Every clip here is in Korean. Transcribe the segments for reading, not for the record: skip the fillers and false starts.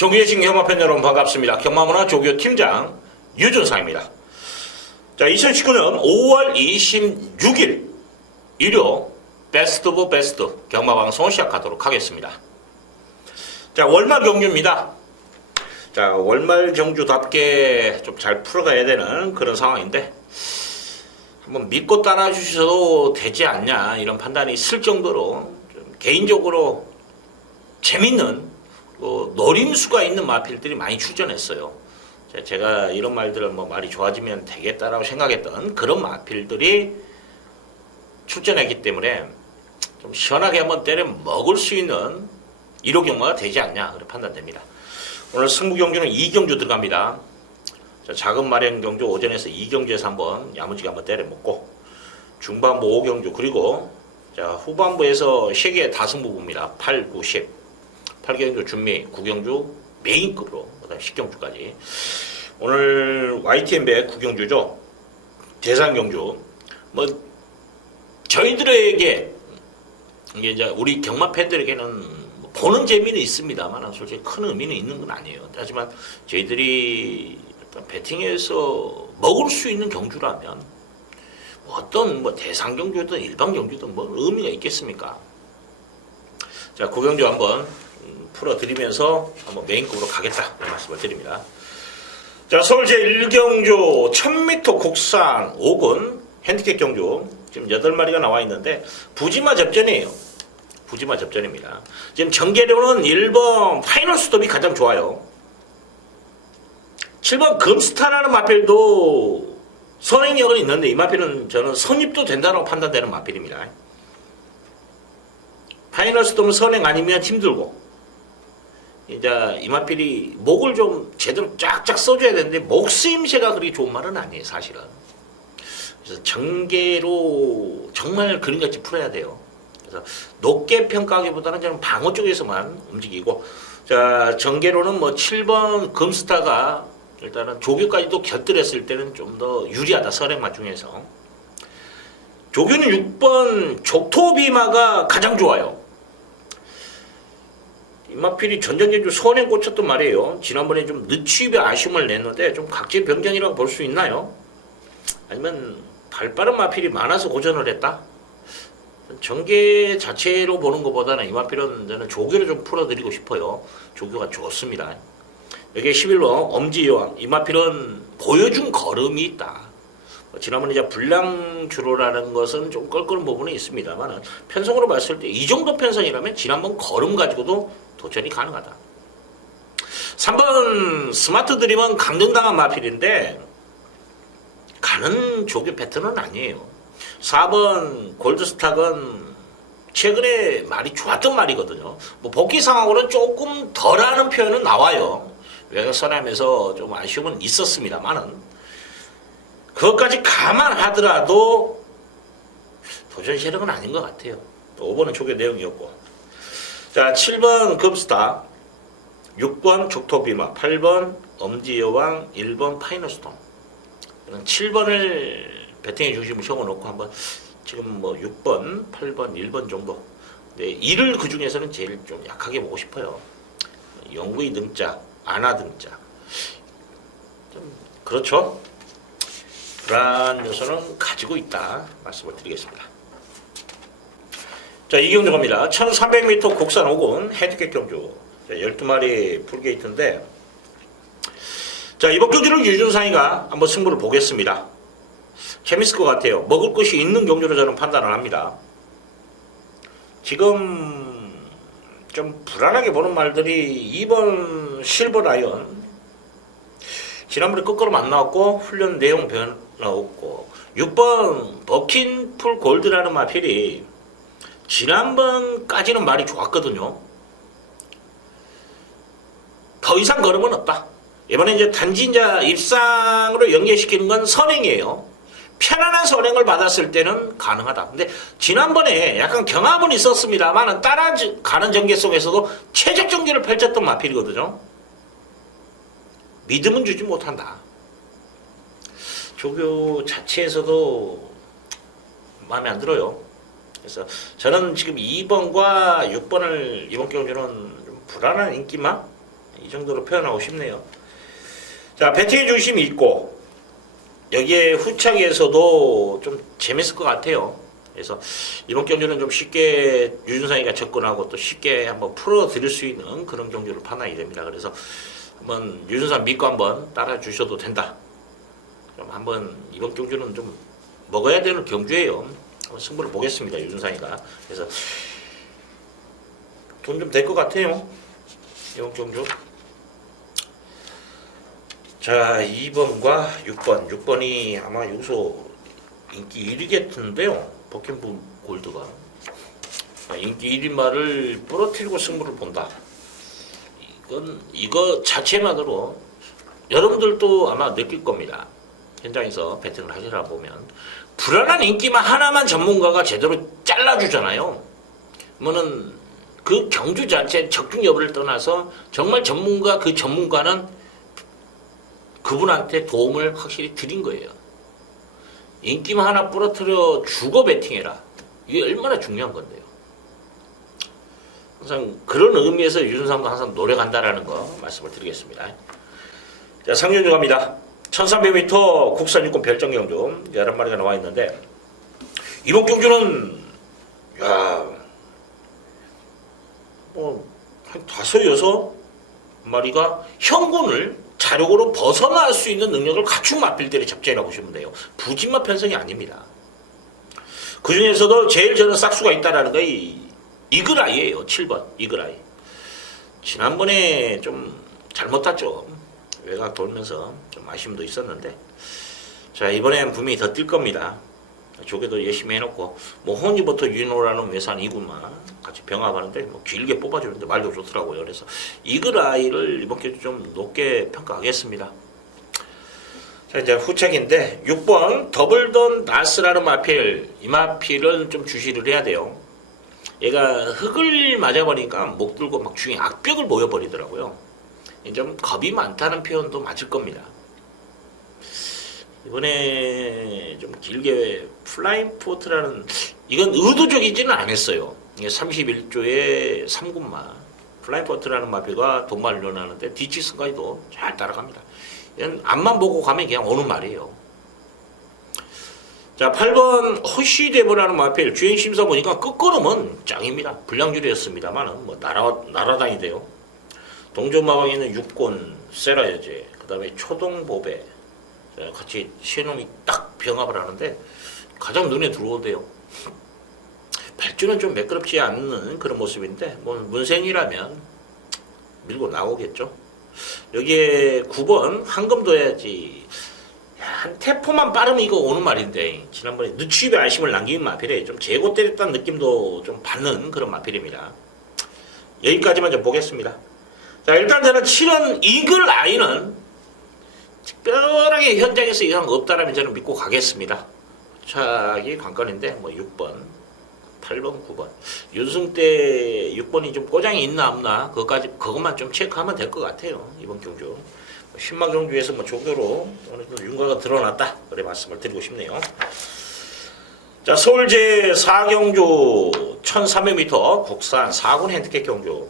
조교의 경마팬 여러분 반갑습니다. 경마문화 조교 팀장 유준상입니다. 자, 2019년 5월 26일 일요 베스트 오브 베스트 경마 방송을 시작하도록 하겠습니다. 자, 월말 경주입니다. 자, 월말 경주답게 좀 잘 풀어가야 되는 그런 상황인데 한번 믿고 따라주셔도 되지 않냐 이런 판단이 있을 정도로 좀 개인적으로 재밌는 노림수가 있는 마필들이 많이 출전했어요. 제가 이런 말들을 말이 좋아지면 되겠다라고 생각했던 그런 마필들이 출전했기 때문에 좀 시원하게 한번 때려 먹을 수 있는 1호 경마가 되지 않냐 그렇게 판단됩니다. 오늘 승부 경주는 2경주 들어갑니다. 작은 마련 경주 오전에서 2경주에서 한번 야무지게 한번 때려 먹고 중반부 5경주 그리고 자, 후반부에서 3개 다승부부입니다. 8, 9, 10 8경주 준미, 9경주 메인급으로 그다음 10경주까지 오늘 YTN배 9경주죠. 대상경주 저희들에게 이게 이제 우리 경마 팬들에게는 보는 재미는 있습니다만 솔직히 큰 의미는 있는 건 아니에요. 하지만 저희들이 배팅에서 먹을 수 있는 경주라면 어떤 대상 경주든 일반 경주든 의미가 있겠습니까? 자, 9경주 한번 풀어드리면서 한번 메인급으로 가겠다 이런 말씀을 드립니다. 자, 서울 제1경주 1000m 국산 5군 핸디캡 경주 지금 8마리가 나와 있는데 부지마 접전이에요. 부지마 접전입니다. 지금 전개료는 1번 파이널 스톱이 가장 좋아요. 7번 금스타라는 마필도 선행력은 있는데 이 마필은 저는 선입도 된다고 판단되는 마필입니다. 파이널 스톱은 선행 아니면 힘들고 이제 이 마필이 목을 좀 제대로 쫙쫙 써줘야 되는데 목 쓰임새가 그리 좋은 말은 아니에요 사실은. 그래서 전개로 정말 그림같이 풀어야 돼요. 그래서 높게 평가하기보다는 저는 방어 쪽에서만 움직이고 자, 전개로는 7번 금스타가 일단은 조교까지도 곁들였을 때는 좀 더 유리하다 선행마 중에서. 조교는 6번 족토비마가 가장 좋아요. 이마필이 전전전주 선행 꽂혔단 말이에요. 지난번에 좀 늦추입에 아쉬움을 냈는데 좀 각질 변경이라고 볼 수 있나요? 아니면 발빠른 마필이 많아서 고전을 했다? 전개 자체로 보는 것보다는 이마필은 저는 조교를 좀 풀어드리고 싶어요. 조교가 좋습니다. 여기 11번 엄지여왕 이마필은 보여준 걸음이 있다. 지난번에 이제 불량주로라는 것은 좀 껄끄러운 부분이 있습니다만 편성으로 봤을 때 이 정도 편성이라면 지난번 걸음 가지고도 도전이 가능하다. 3번 스마트 드림은 강등당한 마필인데 가는 조교 패턴은 아니에요. 4번 골드스탁은 최근에 말이 좋았던 말이거든요. 복귀 상황으로는 조금 덜하는 표현은 나와요. 외곽선하면서 좀 아쉬움은 있었습니다만은 그것까지 감안하더라도 도전 세력은 아닌 것 같아요. 5번은 조교 내용이었고 자, 7번 금스타 6번 족토비마 8번 엄지여왕 1번 파이너스톰 7번을 배팅의 중심을 세워놓고 한번 지금 6번 8번 1번 정도 근데 1을 그 중에서는 제일 좀 약하게 보고 싶어요. 영구이 등자 아나 등자 좀 그렇죠. 그러한 요소는 가지고 있다 말씀을 드리겠습니다. 자, 이 경주 갑니다. 1300m 국산 5군 핸디캡 경주 12마리 풀게이트인데 자, 이번 경주를 유준상이가 한번 승부를 보겠습니다. 재밌을 것 같아요. 먹을 것이 있는 경주로 저는 판단을 합니다. 지금 좀 불안하게 보는 말들이 2번 실버 라이언 지난번에 끝걸음 안 나왔고 훈련 내용 변화 없고 6번 버킨풀 골드라는 마필이 지난번까지는 말이 좋았거든요. 더 이상 걸음은 없다. 이번에 이제 단지 일상으로 연계시키는 건 선행이에요. 편안한 선행을 받았을 때는 가능하다. 근데 지난번에 약간 경합은 있었습니다만 따라가는 전개 속에서도 최적 전개를 펼쳤던 마필이거든요. 믿음은 주지 못한다. 조교 자체에서도 마음에 안 들어요. 그래서 저는 지금 2번과 6번을 이번 경주는 좀 불안한 인기만 이 정도로 표현하고 싶네요. 자, 배팅의 중심이 있고 여기에 후착에서도 좀 재밌을 것 같아요. 그래서 이번 경주는 좀 쉽게 유준상이가 접근하고 또 쉽게 한번 풀어드릴 수 있는 그런 경주를 판단이 됩니다. 그래서 한번 유준상 믿고 한번 따라 주셔도 된다. 그럼 한번 이번 경주는 좀 먹어야 되는 경주예요. 한번 승부를 보겠습니다. 유준상이가. 그래서 돈 좀 될 것 같아요. 이번 경주. 자, 2번과 6번. 6번이 아마 여기서 인기 1위겠는데요. 버킨부 골드가. 인기 1위 말을 부러뜨리고 승부를 본다. 이거 자체만으로 여러분들도 아마 느낄 겁니다. 현장에서 배팅을 하시라 보면. 불안한 인기만 하나만 전문가가 제대로 잘라주잖아요. 그러면은 그 경주 자체 적중 여부를 떠나서 정말 전문가, 그 전문가는 그분한테 도움을 확실히 드린 거예요. 인기만 하나 부러뜨려 주고 배팅해라. 이게 얼마나 중요한 건데요. 항상 그런 의미에서 유준상도 항상 노력한다라는 거 말씀을 드리겠습니다. 자, 상경주 갑니다. 1300m 국산 육군 별정 경주 11마리가 나와 있는데 이번 경주는 한 5, 6마리가 현군을 자력으로 벗어날 수 있는 능력을 갖춘 마필들의 적재라고 보시면 돼요. 부진마 편성이 아닙니다. 그 중에서도 제일 저는 싹수가 있다라는 게 이글아이예요. 7번 이글아이. 지난번에 좀 잘못 탔죠. 외곽 돌면서 좀 아쉬움도 있었는데 자, 이번엔 분명히 더 뛸 겁니다. 조개도 열심히 해놓고 뭐 혼이부터 유노라는 외산 이구만 같이 병합하는데 뭐 길게 뽑아주는데 말도 좋더라고요. 그래서 이글아이를 이번 기회에 좀 높게 평가하겠습니다. 자, 이제 후책인데 6번 더블던 나스라는 마필. 이 마필은 좀 주시를 해야 돼요. 얘가 흙을 맞아버리니까 목 들고 막 중에 악벽을 모여버리더라고요. 좀 겁이 많다는 표현도 맞을 겁니다. 이번에 좀 길게 플라잉 포트라는 이건 의도적이지는 않았어요. 31조의 3군마 플라잉 포트라는 마필과 동말을 연하는데 뒤치승까지도 잘 따라갑니다. 이건 앞만 보고 가면 그냥 오는 말이에요. 자, 8번 허쉬데브라는 마필 주행심사 보니까 끝걸음은 짱입니다. 불량줄이었습니다만 뭐 날아다니대요. 동전마방에는 육곤 세라여제 그 다음에 초동보배 같이 세 놈이 딱 병합을 하는데 가장 눈에 들어오대요. 발주는 좀 매끄럽지 않는 그런 모습인데 뭐 문생이라면 밀고 나오겠죠. 여기에 9번 황금도 해야지. 한 태포만 빠르면 이거 오는 말인데 지난번에 늦추입에 아쉬움을 남긴 마필에 좀 재고 때렸다는 느낌도 좀 받는 그런 마필입니다. 여기까지만 좀 보겠습니다. 자, 일단 저는 7원 이글 아이는 특별하게 현장에서 이상 없다라면 저는 믿고 가겠습니다. 차기 관건인데 뭐 6번, 8번, 9번 윤승 때 6번이 좀 꼬장이 있나 없나 그것만 좀 체크하면 될 것 같아요. 이번 경주 신마 경주에서 뭐 조교로 어느 정도 윤곽가 드러났다 그래 말씀을 드리고 싶네요. 자, 서울제 4경주 1300m 국산 4군 핸디캡 경주.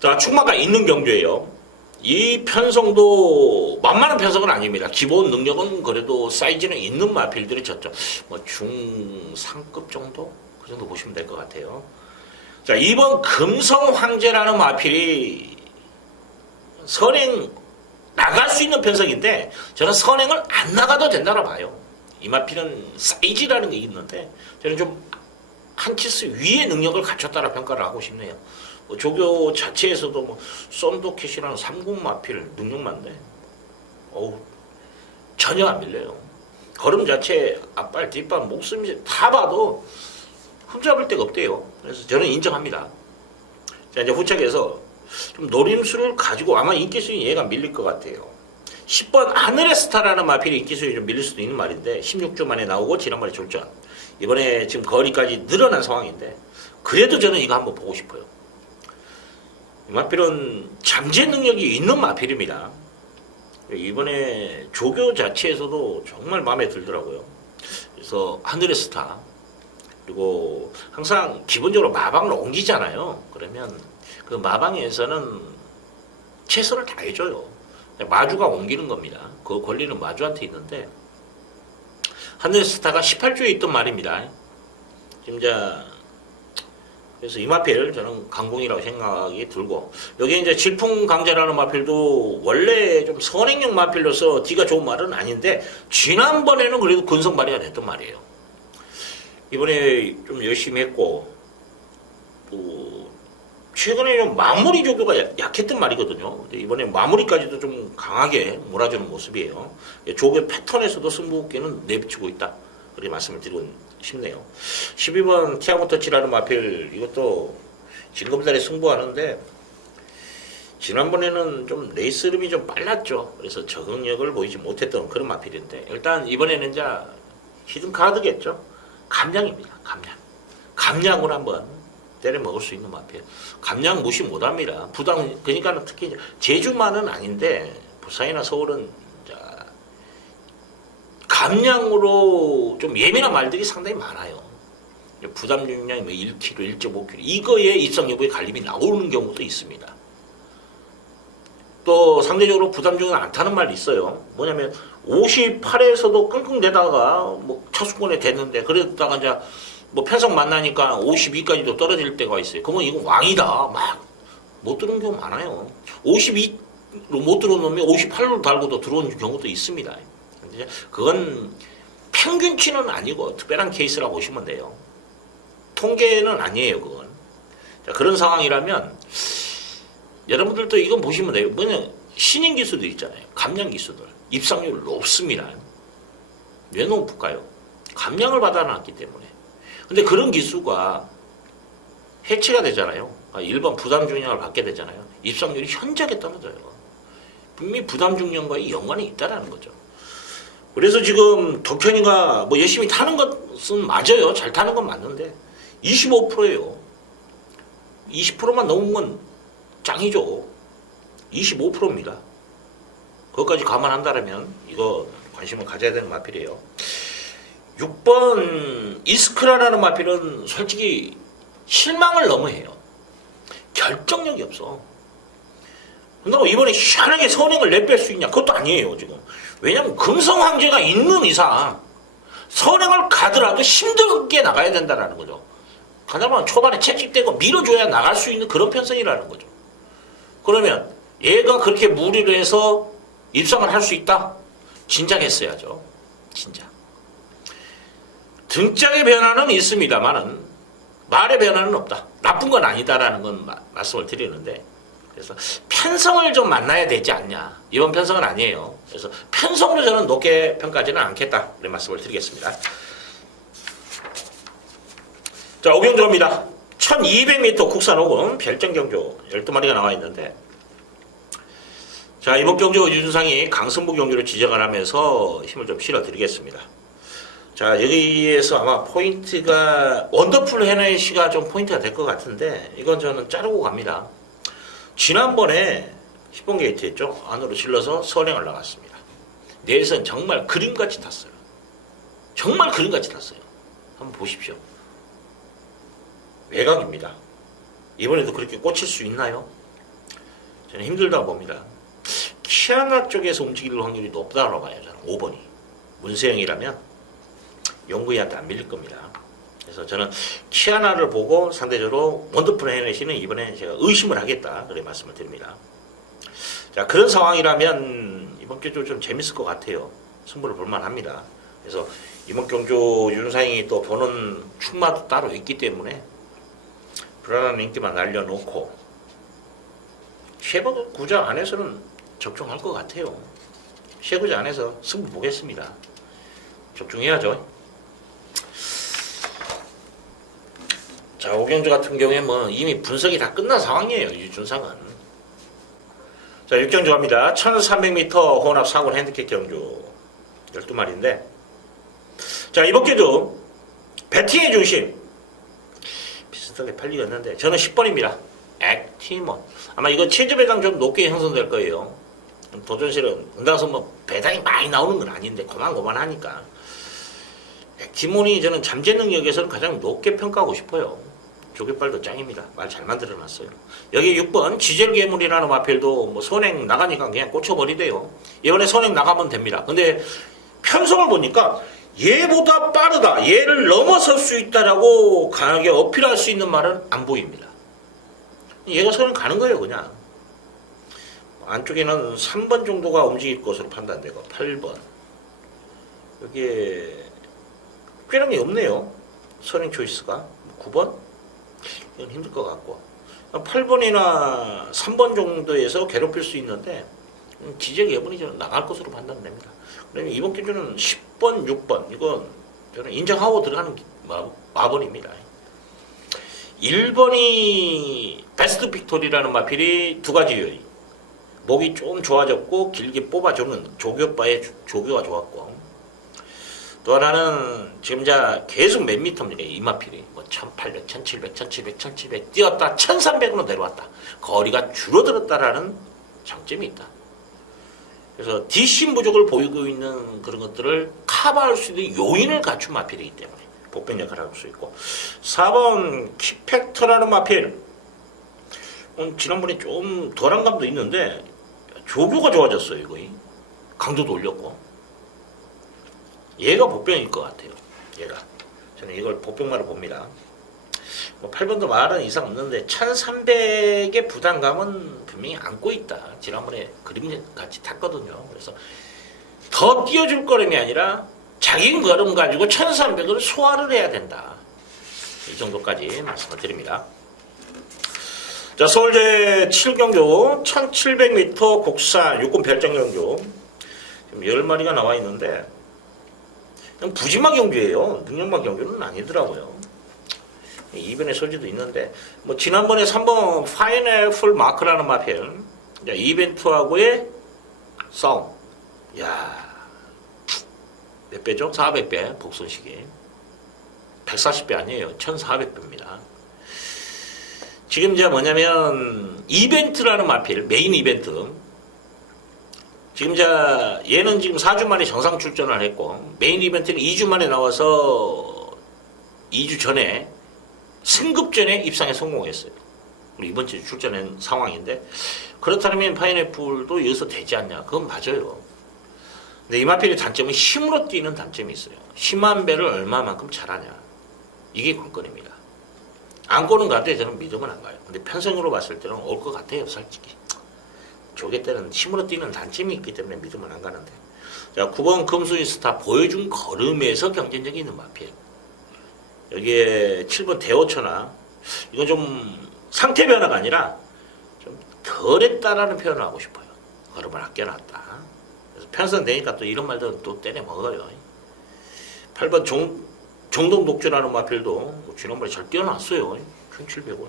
자, 충마가 있는 경주예요. 이 편성도 만만한 편성은 아닙니다. 기본 능력은 그래도 사이즈는 있는 마필들이 졌죠. 뭐 중상급 정도? 그 정도 보시면 될 것 같아요. 자, 2번 금성황제라는 마필이 선행 나갈 수 있는 편성인데 저는 선행을 안 나가도 된다고 봐요. 이 마필은 사이즈라는 게 있는데 저는 좀 한 치수 위의 능력을 갖췄다라 평가를 하고 싶네요. 조교 자체에서도 뭐 썬도켓이라는 3군 마필 능력만데 전혀 안 밀려요. 걸음 자체 앞발 뒷발 목숨이 다 봐도 흠잡을 데가 없대요. 그래서 저는 인정합니다. 자, 이제 후착에서 좀 노림수를 가지고 아마 인기수위 얘가 밀릴 것 같아요. 10번 하늘의 스타라는 마필이 인기수위 좀 밀릴 수도 있는 말인데 16주 만에 나오고 지난번에 졸전. 이번에 지금 거리까지 늘어난 상황인데 그래도 저는 이거 한번 보고 싶어요. 이 마필은 잠재 능력이 있는 마필입니다. 이번에 조교 자체에서도 정말 마음에 들더라고요. 그래서 하늘의 스타 그리고 항상 기본적으로 마방을 옮기잖아요. 그러면 그 마방에서는 최선을 다해줘요. 마주가 옮기는 겁니다. 그 권리는 마주한테 있는데 한국스타가 18주에 있던 말입니다. 지금 그래서 이 마필 저는 강공이라고 생각이 들고, 여기 이제 질풍강자라는 마필도 원래 좀 선행형 마필로서 뒤가 좋은 말은 아닌데 지난번에는 그래도 근성 발휘가 됐던 말이에요. 이번에 좀 열심히 했고, 또 최근에 좀 마무리 조교가 약했던 말이거든요. 근데 이번에 마무리까지도 좀 강하게 몰아주는 모습이에요. 조교 패턴에서도 승부욕계는 내비치고 있다, 그렇게 말씀을 드리고 싶네요. 12번 티아모터치라는 마필, 이것도 진검다리 승부하는데 지난번에는 좀 레이스 흐름이 좀 빨랐죠. 그래서 적응력을 보이지 못했던 그런 마필인데, 일단 이번에는 이제 히든 카드겠죠. 감량입니다. 감량으로 한번 때려 먹을 수 있는 마필. 감량 무시 못합니다. 부담, 그러니까 특히 제주만은 아닌데 부산이나 서울은 감량으로 좀 예민한 말들이 상당히 많아요. 부담 중량이 뭐 1kg, 1.5kg 이거에 입상 여부에 갈림이 나오는 경우도 있습니다. 또 상대적으로 부담 중은 안 타는 말이 있어요. 뭐냐면 58에서도 끙끙대다가 뭐 차수권에 됐는데, 그러다가 이제 뭐 편성 만나니까 52까지도 떨어질 때가 있어요. 그러면 이거 왕이다 막 못 들어오는 경우 많아요. 52로 못 들어온 놈이 58로 달고도 들어오는 경우도 있습니다. 그건 평균치는 아니고 특별한 케이스라고 보시면 돼요. 통계는 아니에요, 그건. 자, 그런 상황이라면 여러분들도 이건 보시면 돼요. 뭐냐, 신인 기수들 있잖아요. 감량 기수들. 입상률 높습니다. 왜 높을까요? 감량을 받아놨기 때문에. 근데 그런 기수가 해체가 되잖아요. 일반 부담 중량을 받게 되잖아요. 입상률이 현저하게 떨어져요. 분명히 부담 중량과의 연관이 있다는 거죠. 그래서 지금 덕현이가 뭐 열심히 타는 것은 맞아요. 잘 타는 건 맞는데 25%예요. 20%만 넘은 건 짱이죠. 25%입니다. 그것까지 감안한다면 이거 관심을 가져야 되는 마필이에요. 6번 이스크라라는 마필은 솔직히 실망을 너무 해요. 결정력이 없어. 그런다고 이번에 희한하게 선행을 내뺄 수 있냐? 그것도 아니에요, 지금. 왜냐면 금성 황제가 있는 이상 선행을 가더라도 힘들게 나가야 된다는 거죠. 가다보면 초반에 채찍대고 밀어줘야 나갈 수 있는 그런 편성이라는 거죠. 그러면 얘가 그렇게 무리를 해서 입상을 할 수 있다? 진작 했어야죠. 진작. 등짝의 변화는 있습니다만은 말의 변화는 없다. 나쁜 건 아니다라는 건 말씀을 드리는데, 그래서 편성을 좀 만나야 되지 않냐. 이번 편성은 아니에요. 그래서 편성으로 저는 높게 평가하지는 않겠다, 이런 말씀을 드리겠습니다. 자, 오경주입니다. 1200m 국산 오금 별정경주 12마리가 나와 있는데, 자, 이번 경주 유준상이 강승부 경주를 지정을 하면서 힘을 좀 실어드리겠습니다. 자, 여기에서 아마 포인트가 원더풀 헤너시가 좀 포인트가 될 것 같은데, 이건 저는 자르고 갑니다. 지난번에 10번 게이트 했죠. 안으로 질러서 선행을 나갔습니다. 내선 정말 그림같이 탔어요. 정말 그림같이 탔어요. 한번 보십시오. 외곽입니다. 이번에도 그렇게 꽂힐 수 있나요? 저는 힘들다고 봅니다. 키아나 쪽에서 움직일 확률이 높다고 봐요. 저는 5번이. 문세영이라면 용구이한테 안 밀릴 겁니다. 그래서 저는 키아나를 보고 상대적으로 원더풀 헤네시는 이번에 제가 의심을 하겠다, 그렇게 말씀을 드립니다. 자, 그런 상황이라면 이번 경주 좀 재밌을 것 같아요. 승부를 볼만합니다. 그래서 이번 경주 윤상이 또 보는 충마도 따로 있기 때문에 불안한 인기만 날려놓고 쉐버 구장 안에서는 적중할 것 같아요. 쉐구장 안에서 승부 보겠습니다. 적중해야죠. 자, 오경주 같은 경우에 뭐 이미 분석이 다 끝난 상황이에요, 유준상은. 자, 6경주 갑니다. 1300m 혼합 4군 핸디캡 경주 12마리인데, 자, 이번 경주 배팅의 중심 비슷하게 팔리겠는데 저는 10번입니다. 액티몬. 아마 이거 체조 배당 좀 높게 형성될 거예요. 도전실은 응당서 뭐 배당이 많이 나오는 건 아닌데 고만고만하니까 액티몬이 저는 잠재 능력에서는 가장 높게 평가하고 싶어요. 조개빨도 짱입니다. 말 잘 만들어놨어요. 여기 6번 지젤 괴물이라는 마필도 뭐 선행 나가니까 그냥 꽂혀버리대요. 이번에 선행 나가면 됩니다. 근데 편성을 보니까 얘보다 빠르다, 얘를 넘어설 수 있다라고 강하게 어필할 수 있는 말은 안 보입니다. 얘가 선행 가는 거예요, 그냥. 안쪽에는 3번 정도가 움직일 것으로 판단되고 8번. 여기에 꽤나 게 없네요. 선행 초이스가. 9번? 이건 힘들 것 같고. 8번이나 3번 정도에서 괴롭힐 수 있는데 지적 예분이 좀 나갈 것으로 판단됩니다. 그러면 이번 기준은 10번, 6번 이건 저는 인정하고 들어가는 마번입니다. 1번이 베스트 빅토리라는 마필이 두 가지 요인. 목이 좀 좋아졌고 길게 뽑아주는 조교빠의 조교가 좋았고, 또 하나는 지금 계속 몇 미터입니까? 이 마필이 뭐 1800, 1700, 1700, 1700 뛰었다 1300으로 내려왔다. 거리가 줄어들었다라는 장점이 있다. 그래서 뒷심 부족을 보이고 있는 그런 것들을 커버할 수 있는 요인을 갖춘 마필이기 때문에 복병 역할을 할 수 있고. 4번 키팩터라는 마필, 지난번에 좀 덜한 감도 있는데 조교가 좋아졌어요. 이거 강도도 올렸고. 얘가 복병일 것 같아요. 얘가. 저는 이걸 복병말을 봅니다. 뭐 8번도 말은 이상 없는데 1300의 부담감은 분명히 안고 있다. 지난번에 그림 같이 탔거든요. 그래서 더 띄워줄 걸음이 아니라 자기 걸음 가지고 1300을 소화를 해야 된다. 이 정도까지 말씀을 드립니다. 자, 서울제 7경주 1700m 국산 육군 별장 경주 지금 10마리가 나와 있는데 부지마 경주예요. 능력마 경주는 아니더라고요. 이변의 소지도 있는데, 뭐 지난번에 3번 파인애플 마크라는 마필 이벤트하고의 싸움. 야, 몇 배죠? 400배 복선시기. 140배 아니에요. 1400배입니다. 지금 뭐냐면 이벤트라는 마필, 메인 이벤트. 지금 얘는 지금 4주 만에 정상 출전을 했고, 메인 이벤트는 2주 만에 나와서 2주 전에 승급전에 입상에 성공했어요. 이번 주에 출전한 상황인데, 그렇다면 파인애플도 여기서 되지 않냐? 그건 맞아요. 근데 이 마필의 단점은 힘으로 뛰는 단점이 있어요. 힘한 배를 얼마만큼 잘하냐. 이게 관건입니다. 안고는 가도 저는 믿으면 안 가요. 근데 편성으로 봤을 때는 올 것 같아요, 솔직히. 조개 때는 힘으로 뛰는 단점이 있기 때문에 믿으면 안 가는데. 자, 9번 금수인 스타 보여준 걸음에서 경쟁력이 있는 마필. 여기에 7번 대오천하, 이건 좀 상태 변화가 아니라 좀 덜했다라는 표현을 하고 싶어요. 걸음을 아껴놨다. 그래서 편성되니까 또 이런 말들은 또 때려 먹어요. 8번 정동 독주라는 마필도 지난번에 잘 뛰어났어요. 1700원.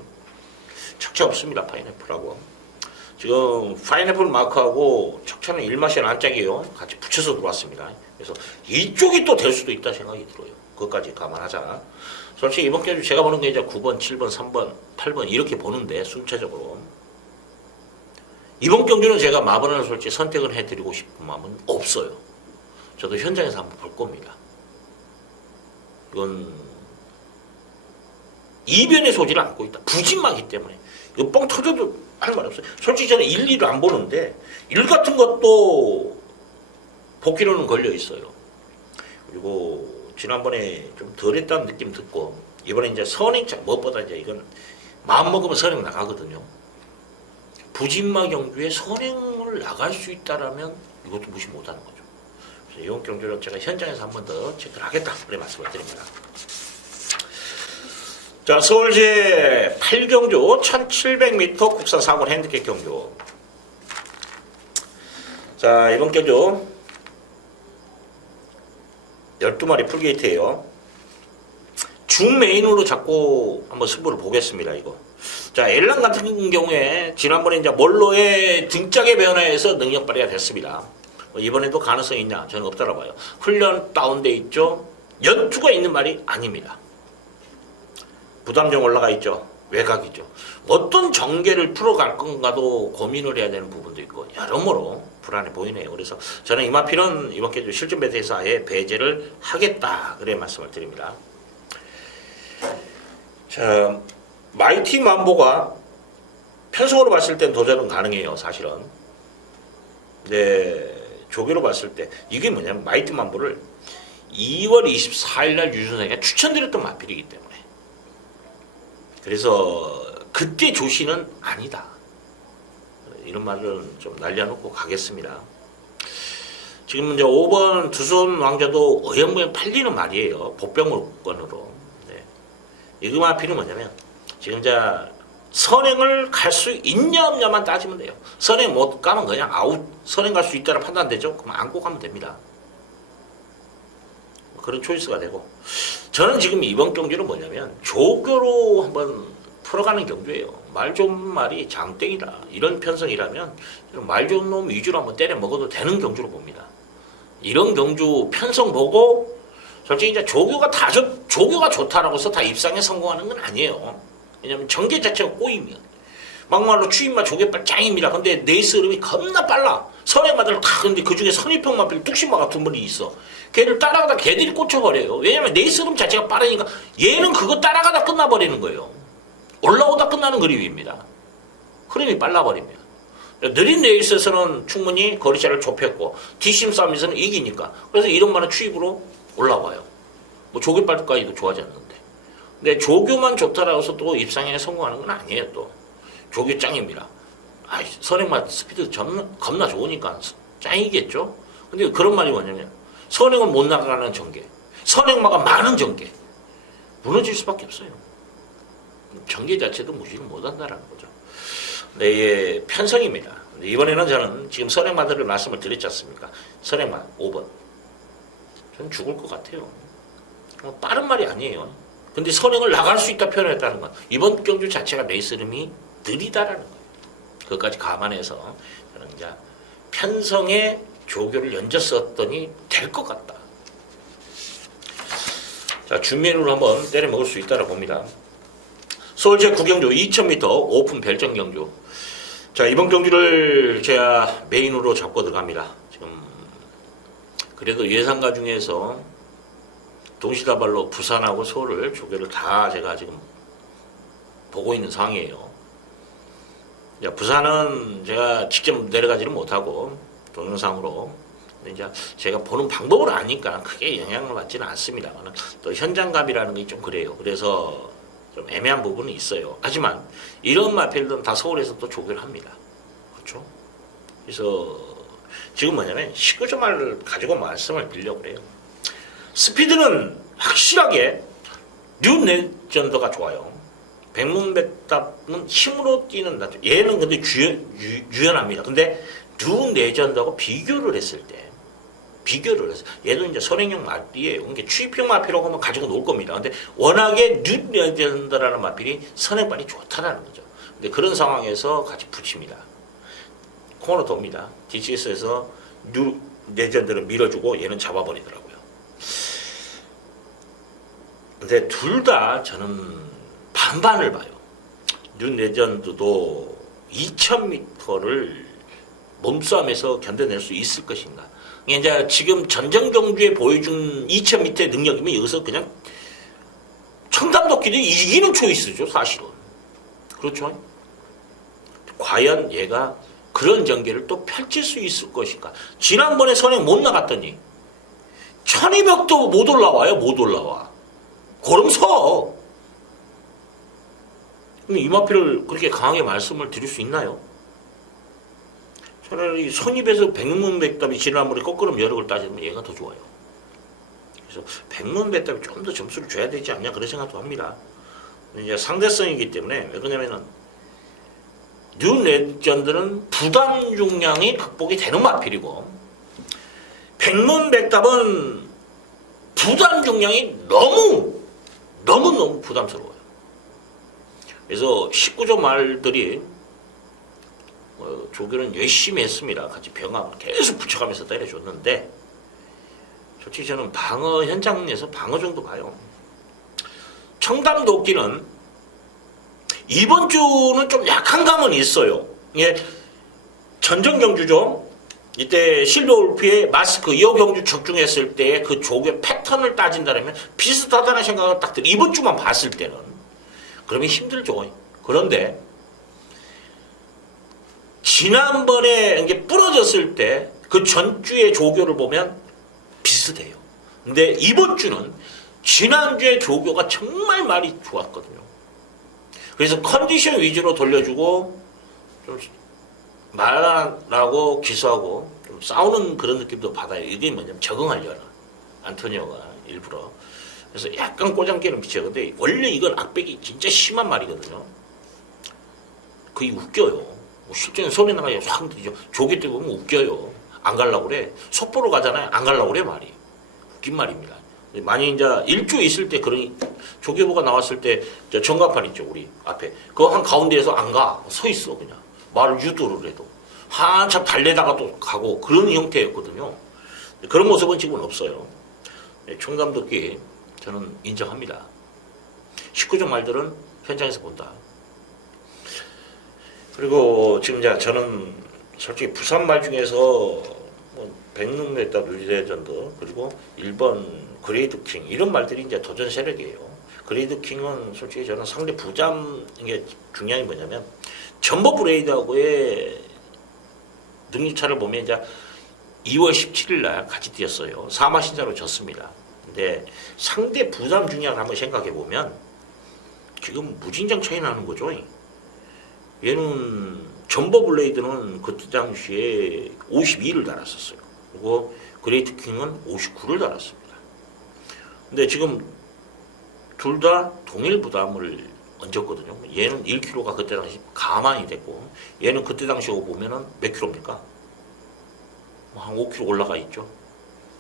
척차 없습니다. 파인애플하고. 지금 파인애플 마크하고 척차는 일마시안 안짝이에요. 같이 붙여서 들어왔습니다. 그래서 이쪽이 또 될 수도 있다 생각이 들어요. 그것까지 감안하자. 솔직히 이번 경주 제가 보는 게 이제 9번, 7번, 3번, 8번 이렇게 보는데 순차적으로. 이번 경주는 제가 마번을 솔직히 선택을 해드리고 싶은 마음은 없어요. 저도 현장에서 한번 볼 겁니다. 이건 이변의 소지를 안고 있다. 부진마기 때문에. 이거 뻥 터져도 할 말 없어요. 솔직히 저는 1, 2를 안 보는데 1 같은 것도 복귀로는 걸려 있어요. 그리고 지난번에 좀 덜했다는 느낌 듣고 이번에 이제 선행차 무엇보다 이제 이건 마음 먹으면 선행 나가거든요. 부진마 경주에 선행을 나갈 수 있다라면 이것도 무시 못하는 거죠. 그래서 이번 경주는 제가 현장에서 한 번 더 체크를 하겠다 그래 말씀을 드립니다. 자, 서울제 8경주 1700m 국산 사고 핸디캡 경주. 자, 이번 경주 12마리 풀게이트예요. 중 메인으로 잡고 한번 승부를 보겠습니다. 이거. 자, 엘란 같은 경우에 지난번에 이제 몰로의 등짝의 변화에서 능력 발휘가 됐습니다. 이번에도 가능성이 있냐? 저는 없다고 봐요. 훈련 다운돼 있죠. 연투가 있는 말이 아닙니다. 부담정 올라가 있죠. 외곽이죠. 어떤 전개를 풀어갈 건가도 고민을 해야 되는 부분도 있고 여러모로 불안해 보이네요. 그래서 저는 이마필은 이번 경주 실전 배제에서 아예 배제를 하겠다 그래 말씀을 드립니다. 자, 마이티 만보가 편성으로 봤을 땐 도전은 가능해요, 사실은. 네, 조교로 봤을 때 이게 뭐냐면 마이티 만보를 2월 24일 날 유준상이가 추천드렸던 마필이기 때문에, 그래서 그때 조시는 아니다, 이런 말은 좀 날려놓고 가겠습니다. 지금 이제 5번 두손 왕자도 어영부영 팔리는 말이에요, 복병권으로. 네. 이 마필은 뭐냐면 지금 이제 선행을 갈 수 있냐 없냐만 따지면 돼요. 선행 못 가면 그냥 아웃, 선행 갈 수 있다라 판단되죠? 그럼 안고 가면 됩니다. 그런 초이스가 되고, 저는 지금 이번 경주는 뭐냐면 조교로 한번 풀어가는 경주예요. 말 좋은 말이 장땡이다, 이런 편성이라면 말 좋은 놈 위주로 한번 때려 먹어도 되는 경주로 봅니다. 이런 경주 편성 보고 솔직히 이제 조교가 좋다라고 해서 다 입상에 성공하는 건 아니에요. 왜냐면 전개 자체가 꼬이면 막말로 추임마 조개빨 짱입니다. 근데 레이스 흐름이 겁나 빨라. 선행마들 다, 근데 그 중에 선입형마필 뚝심마 같은 분이 있어. 걔를 따라가다 걔들이 꽂혀버려요. 왜냐면 레이스 흐름 자체가 빠르니까 얘는 그거 따라가다 끝나버리는 거예요. 올라오다 끝나는 그림입니다. 흐름이 빨라버립니다. 느린 레이스에서는 충분히 거리차를 좁혔고 뒷심 싸움에서는 이기니까, 그래서 이런 말은 추입으로 올라와요. 뭐 조개빨까지도 좋아하지 않는데, 근데 조교만 좋다라고 해서 또 입상에 성공하는 건 아니에요. 또 조교 짱입니다. 선행마 스피드 겁나 좋으니까 짱이겠죠. 근데 그런 말이 뭐냐면 선행은 못 나가는 전개, 선행마가 많은 전개, 무너질 수밖에 없어요. 전개 자체도 무시를 못한다라는 거죠. 네, 편성입니다. 이번에는 저는 지금 선행마들을 말씀을 드렸지 않습니까? 선행마 5번. 저는 죽을 것 같아요. 빠른 말이 아니에요. 근데 선행을 나갈 수 있다 표현했다는 건 이번 경주 자체가 레이스 흐름이 느리다라는 거예요. 그것까지 감안해서 저는 이제 편성에 조교를 얹었었더니 될 것 같다. 자, 준비로 한번 때려 먹을 수 있다고 봅니다. 서울제 구경주 2000m 오픈 별정 경주. 자, 이번 경주를 제가 메인으로 잡고 들어갑니다. 지금 그래도 예상가 중에서 동시다발로 부산하고 서울을 조교를 다 제가 지금 보고 있는 상황이에요. 부산은 제가 직접 내려가지는 못하고 동영상으로, 이제 제가 보는 방법을 아니까 크게 영향을 받지는 않습니다. 또 현장감이라는 게 좀 그래요. 그래서 좀 애매한 부분이 있어요. 하지만 이런 마필들은 다 서울에서 또 조교를 합니다. 그렇죠? 그래서 지금 뭐냐면 19점 말을 가지고 말씀을 드리려고 그래요. 스피드는 확실하게 뉴 레전더가 좋아요. 백문백답은 힘으로 뛰는 나죠. 얘는 근데 유연합니다. 근데 뉴 레전더하고 비교를 했을 때, 얘는 이제 선행형 마필이에요. 그러니까 추입형 마필이라고 하면 가지고 놀 겁니다. 근데 워낙에 뉴 레전더라는 마필이 선행발이 좋다라는 거죠. 근데 그런 상황에서 같이 붙입니다. 코너 돕니다. DCS에서 뉴 레전드를 밀어주고 얘는 잡아버리더라고요. 근데 둘 다 저는 반반을 봐요. 뉴 레전드도 2000m를 몸싸움에서 견뎌낼 수 있을 것인가. 이제 지금 전정 경주에 보여준 2000m의 능력이면 여기서 그냥 청담도끼리 이기는 초이스죠, 사실은. 그렇죠? 과연 얘가 그런 전개를 또 펼칠 수 있을 것인가. 지난번에 선행 못 나갔더니 1200도 못 올라와요. 못 올라와. 고름 서. 이마필을 그렇게 강하게 말씀을 드릴 수 있나요? 차라리 선입에서 백문백답이 지난번에 거꾸로 여러 걸 따지면 얘가 더 좋아요. 그래서 백문백답이 좀 더 점수를 줘야 되지 않냐, 그런 생각도 합니다. 이제 상대성이기 때문에. 왜 그러냐면은 뉴 레전드는 부담 중량이 극복이 되는 마필이고, 백문백답은 부담 중량이 너무 부담스러워요. 그래서 19조 말들이 조교는 열심히 했습니다. 같이 병합을 계속 붙여가면서 때려줬는데, 솔직히 저는 방어 현장에서 방어 정도 봐요. 청담도끼는 이번 주는 좀 약한 감은 있어요. 이게 전정 경주죠. 이때 실버울프의 마스크 이어 경주 적중했을 때 그 조교 패턴을 따진다면 비슷하다는 생각을 딱 들어요. 이번 주만 봤을 때는. 그러면 힘들죠. 그런데 지난번에 이게 부러졌을 때 그 전주의 조교를 보면 비슷해요. 근데 이번 주는 지난주의 조교가 정말 말이 좋았거든요. 그래서 컨디션 위주로 돌려주고 좀 말하고 기수하고 좀 싸우는 그런 느낌도 받아요. 이게 뭐냐면 적응하려나 안토니오가 일부러. 그래서 약간 꼬장기는 비쳐요. 근데 원래 이건 악백이 진짜 심한 말이거든요. 그게 웃겨요. 뭐 실제는 소리 나가요. 확 들리죠. 조교 때 보면 웃겨요. 안 가려고 그래. 속보로 가잖아요. 안 가려고 그래 말이. 웃긴 말입니다. 만약 이제 일주 있을 때 그런 조교부가 나왔을 때 전광판 있죠. 우리 앞에. 그거 한 가운데에서 안 가. 서 있어 그냥. 말을 유도를 해도. 한참 달래다가 또 가고 그런 형태였거든요. 그런 모습은 지금은 없어요. 총감독기 저는 인정합니다. 19종 말들은 현장에서 본다. 그리고 지금 이제 저는 솔직히 부산 말 중에서 뭐 백룸메타 누리대전도 그리고 1번 그레이드 킹 이런 말들이 이제 도전 세력이에요. 그레이드 킹은 솔직히 저는 상대 부담 이게 중요한 게 뭐냐면 전법 브레이드하고의 능력차를 보면 이제 2월 17일 날 같이 뛰었어요. 사마신자로 졌습니다. 근데 상대 부담 중량을 한번 생각해 보면 지금 무진장 차이 나는 거죠. 얘는 전보 블레이드는 그때 당시에 52를 달았었어요. 그리고 그레이트 킹은 59를 달았습니다. 근데 지금 둘 다 동일 부담을 얹었거든요. 얘는 1kg가 그때 당시 가만히 됐고 얘는 그때 당시에 보면은 몇 킬로입니까? 한 5kg 올라가 있죠.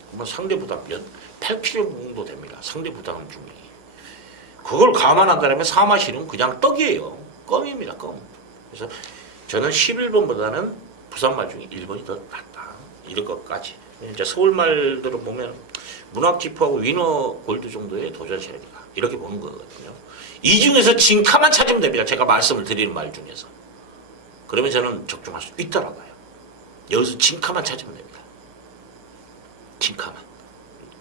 그러면 상대 부담 8kg 정도 됩니다. 상대 부담 중량이. 그걸 감안한다면 사마시는 그냥 떡이에요. 껌입니다. 껌. 그래서 저는 11번보다는 부산말 중에 1번이 더 낫다. 이럴 것까지. 이제 서울말들은 보면 문학지포하고 위너 골드 정도의 도전 세력이다. 이렇게 보는 거거든요. 이 중에서 진카만 찾으면 됩니다. 제가 말씀을 드리는 말 중에서. 그러면 저는 적중할 수 있다라고 봐요. 여기서 진카만 찾으면 됩니다. 진카만.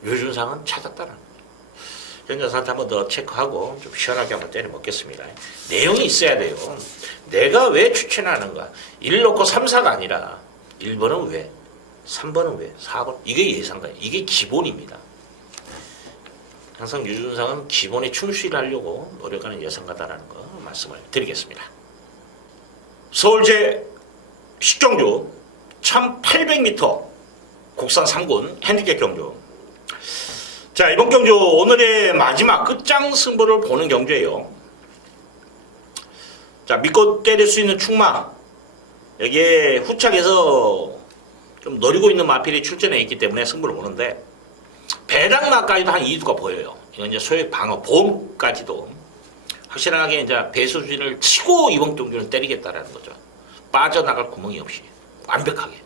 유준상은 찾았다는 거예요. 현장사한테 한번 더 체크하고 좀 시원하게 한번 때려 먹겠습니다. 내용이 있어야 돼요. 내가 왜 추천하는가. 1 놓고 3, 4가 아니라 1번은 왜, 3번은 왜, 4번. 이게 예상가예요. 이게 기본입니다. 항상 유준상은 기본에 충실하려고 노력하는 예상가다라는 거 말씀을 드리겠습니다. 서울제 식경주 1800m 국산 3군 핸디캡 경주. 자, 이번 경주 오늘의 마지막 끝장 승부를 보는 경주예요. 자, 믿고 때릴 수 있는 충마. 여기에 후착에서 좀 노리고 있는 마필이 출전해 있기 때문에 승부를 보는데 배당마까지도 한 2두가 보여요. 이건 이제 소액 방어 보험까지도 확실하게 이제 배수진을 치고 이번 경주는 때리겠다라는 거죠. 빠져나갈 구멍이 없이 완벽하게.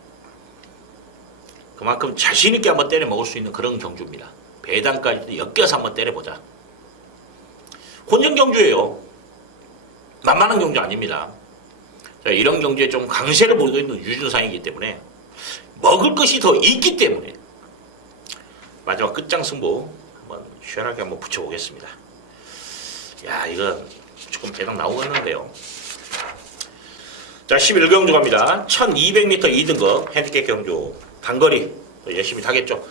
그만큼 자신 있게 한번 때려 먹을 수 있는 그런 경주입니다. 배당까지도 엮여서 한번 때려보자. 혼전 경주예요. 만만한 경주 아닙니다. 자, 이런 경주에 좀 강세를 보이고 있는 유준상이기 때문에 먹을 것이 더 있기 때문에 마지막 끝장 승부 한번 시원하게 한번 붙여보겠습니다. 야, 이거 조금 배당 나오겠는데요. 자, 11경주 갑니다. 1200m 2등급 핸디캡 경주 단거리 열심히 타겠죠.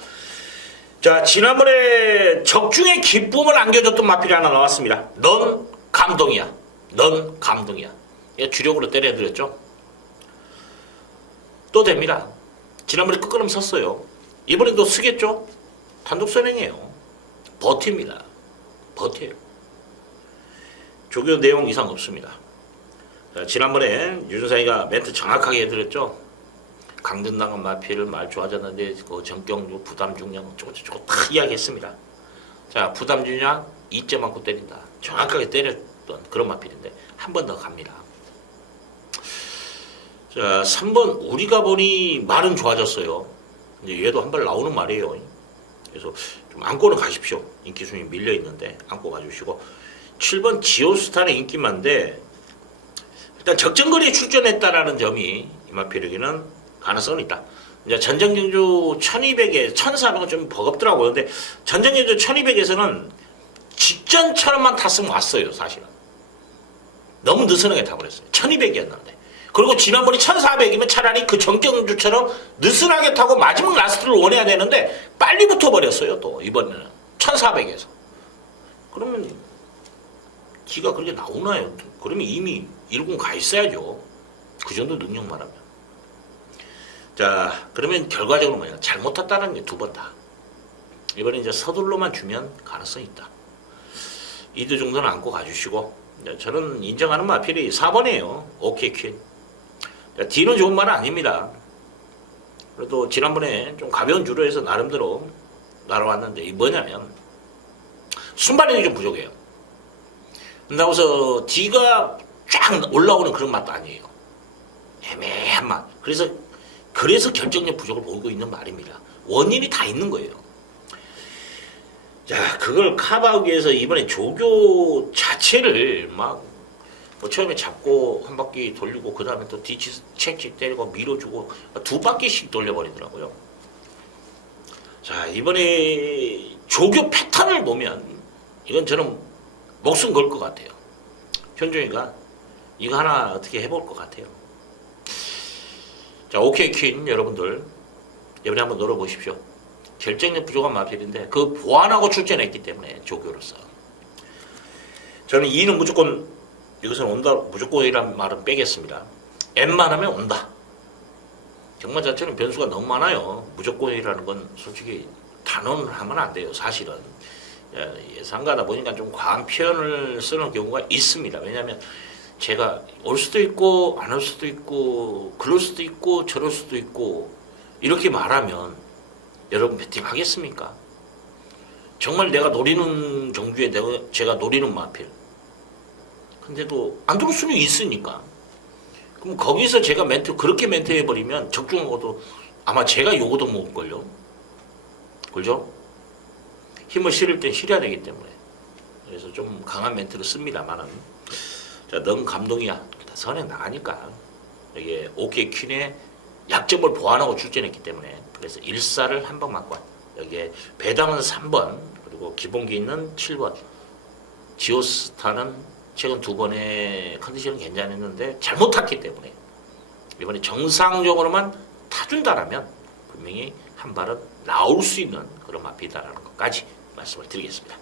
자, 지난번에 적중의 기쁨을 안겨줬던 마필이 하나 나왔습니다. 넌 감동이야. 넌 감동이야. 주력으로 때려드렸죠. 또 됩니다. 지난번에 끝걸음 섰어요. 이번에도 쓰겠죠. 단독 선행이에요. 버팁니다. 버텨요. 조교 내용 이상 없습니다. 자, 지난번에 유준상이가 멘트 정확하게 해드렸죠. 강등당한 마필을 말 좋아졌는데 그 전경주 부담 중량 저거 다 이야기했습니다. 자, 부담 중량 2.9 때린다. 정확하게 때렸던 그런 마필인데 한 번 더 갑니다. 자, 3번 우리가 보니 말은 좋아졌어요. 근데 얘도 한 발 나오는 말이에요. 그래서 좀 안고는 가십시오. 인기 순위 밀려 있는데 안고 가주시고 7번 지오스타는 인기만데 일단 적정거리에 출전했다라는 점이 이 마필에게는 가능성은 있다. 이제 전정경주 1200에 1400은 좀 버겁더라고요. 근데 전정경주 1200에서는 직전처럼만 탔으면 왔어요, 사실은. 너무 느슨하게 타버렸어요. 1200이었는데. 그리고 지난번에 1400이면 차라리 그 정경주처럼 느슨하게 타고 마지막 라스트를 원해야 되는데 빨리 붙어버렸어요. 또 이번에는 1400에서. 그러면 기가 그렇게 나오나요? 그러면 이미 1군 가 있어야죠. 그 정도 능력만 하면. 자, 그러면 결과적으로 뭐냐? 잘못 탔다는 게 두 번 다. 이번에 이제 서둘러만 주면 가능성이 있다. 2두 정도는 안고 가주시고, 저는 인정하는 마필이 4번이에요. 오케이 퀸. D는 좋은 말은 아닙니다. 그래도 지난번에 좀 가벼운 주로 해서 나름대로 날아왔는데, 이 뭐냐면, 순발력이 좀 부족해요. 그런다고 해서 D가 쫙 올라오는 그런 맛도 아니에요. 애매한 맛. 그래서 결정력 부족을 보이고 있는 말입니다. 원인이 다 있는 거예요. 자, 그걸 커버하기 위해서 이번에 조교 자체를 막, 처음에 잡고 한 바퀴 돌리고, 그 다음에 또 뒤치 책찍 때리고 밀어주고, 두 바퀴씩 돌려버리더라고요. 자, 이번에 조교 패턴을 보면, 이건 저는 목숨 걸 것 같아요. 현종이가 이거 하나 어떻게 해볼 것 같아요. 자, 오케이 퀸 여러분들 이번에 한번 노려보십시오. 결정력 부족한 마필인데 그 보완하고 출전했기 때문에 조교로서 저는 2는 무조건 이것은 온다 무조건이란 말은 빼겠습니다. N만 하면 온다. 경마 자체는 변수가 너무 많아요. 무조건이라는 건 솔직히 단언을 하면 안 돼요. 사실은 예상가다 보니까 좀 과한 표현을 쓰는 경우가 있습니다. 왜냐하면 제가 올 수도 있고 안 올 수도 있고 그럴 수도 있고 저럴 수도 있고 이렇게 말하면 여러분 배팅 하겠습니까? 정말 내가 노리는 경주에 제가 노리는 마필 근데도 안 들어올 수는 있으니까 그럼 거기서 제가 그렇게 멘트 해버리면 적중하고도 아마 제가 요거도 먹을걸요. 그죠? 힘을 실을 땐 실어야 되기 때문에 그래서 좀 강한 멘트를 씁니다만은 자, 넌 감동이야. 선에 나가니까 이게 오케이 퀸의 약점을 보완하고 출전했기 때문에 그래서 1사를 한 번 맞고 여기에 배당은 3번 그리고 기본기 있는 7번 지오스타는 최근 2번의 컨디션은 괜찮았는데 잘못 탔기 때문에 이번에 정상적으로만 타준다라면 분명히 한 발은 나올 수 있는 그런 마피다라는 것까지 말씀을 드리겠습니다.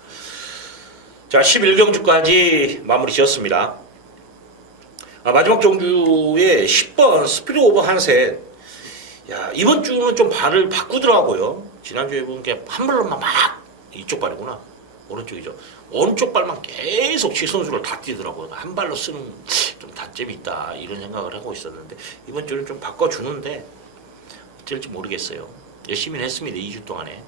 자, 11경주까지 마무리 지었습니다. 마지막 종주에 10번 스피드 오버 한셋. 야, 이번 주는 좀 발을 바꾸더라고요. 지난주에 보니까 한 발로만 막 이쪽 발이구나. 오른쪽이죠. 오른쪽 발만 계속 직선수를 다 뛰더라고요. 한 발로 쓰는 좀 단점이 있다. 이런 생각을 하고 있었는데 이번 주는 좀 바꿔주는데 어쩔지 모르겠어요. 열심히 했습니다. 2주 동안에.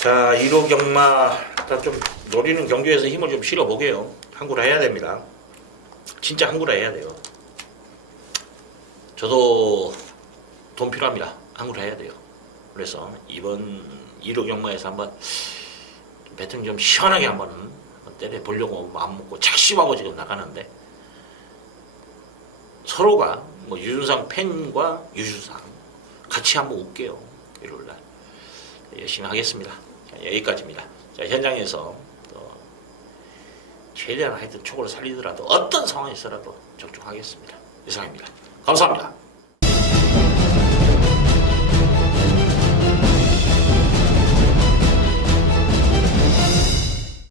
자, 1호 경마 일단 좀 노리는 경주에서 힘을 좀 실어보게요. 한구라 해야 됩니다. 진짜 한구라 해야 돼요. 저도 돈 필요합니다. 한구라 해야 돼요. 그래서 이번 1호 경마에서 한번 배팅 좀 시원하게 한번 때려보려고 마음먹고 작심하고 지금 나가는데 서로가 뭐 유준상 팬과 유준상 같이 한번 웃게요. 일요일날 열심히 하겠습니다. 자, 여기까지입니다. 자, 현장에서 최대한 하여튼 촉을 살리더라도 어떤 상황에서라도 적중하겠습니다. 이상입니다. 감사합니다.